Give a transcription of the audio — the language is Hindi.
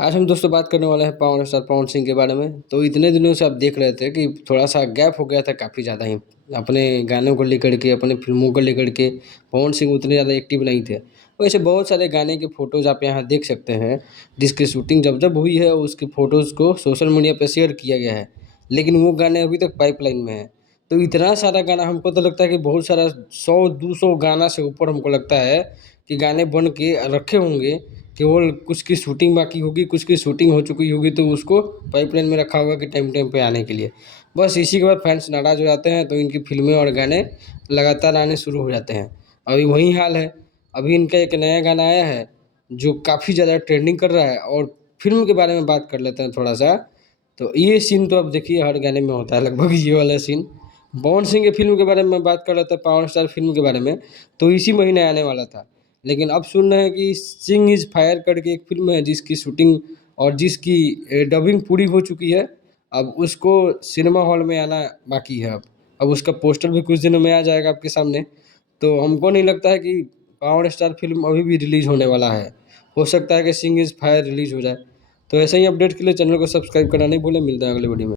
आज हम दोस्तों बात करने वाले हैं पावर स्टार पवन सिंह के बारे में। तो इतने दिनों से आप देख रहे थे कि थोड़ा-सा गैप हो गया था काफ़ी ज़्यादा ही। अपने गानों को लेकर के, अपने फ़िल्मों को लेकर के पवन सिंह उतने ज़्यादा एक्टिव नहीं थे। वैसे बहुत सारे गाने के फ़ोटोज़ आप यहाँ देख सकते हैं, जिसकी शूटिंग जब-जब हुई है उसकी फ़ोटोज़ को सोशल मीडिया पे शेयर किया गया है। लेकिन वो गाने अभी तक पाइपलाइन में हैं। तो इतना सारा गाना हमको तो लगता है कि बहुत सारा 100-200 गाना से ऊपर हमको लगता है कि गाने बन के रखे होंगे। केवल कुछ की शूटिंग बाकी होगी, कुछ की शूटिंग हो चुकी होगी तो उसको पाइपलाइन में रखा होगा कि टाइम-टाइम पे आने के लिए। बस इसी के बाद फैन्स नाराज़ हो जाते हैं तो इनकी फ़िल्में और गाने लगातार आने शुरू हो जाते हैं। अभी वही हाल है, अभी इनका एक नया गाना आया है जो काफ़ी ज़्यादा ट्रेंडिंग कर रहा है और फ़िल्म के बारे में बात कर लेते हैं थोड़ा-सा। तो ये सीन तो अब देखिए हर गाने में होता है लगभग ये वाला सीन। पवन सिंह की फ़िल्म के बारे में बात कर रहे थे, पावर स्टार फ़िल्म के बारे में, तो इसी महीने आने वाला था। लेकिन अब सुन रहे हैं कि सिंह इज़ फायर करके एक फ़िल्म है जिसकी शूटिंग और जिसकी डबिंग पूरी हो चुकी है। अब उसको सिनेमा हॉल में आना बाकी है अब। अब उसका पोस्टर भी कुछ दिनों में आ जाएगा आपके सामने। तो हमको नहीं लगता है कि पावर स्टार फ़िल्म अभी भी रिलीज़ होने वाला है। हो सकता है कि सिंह इज़ फायर रिलीज़ हो जाए। तो ऐसे ही अपडेट के लिए चैनल को सब्सक्राइब करना नहीं भूलें। मिलते हैं अगले वीडियो में।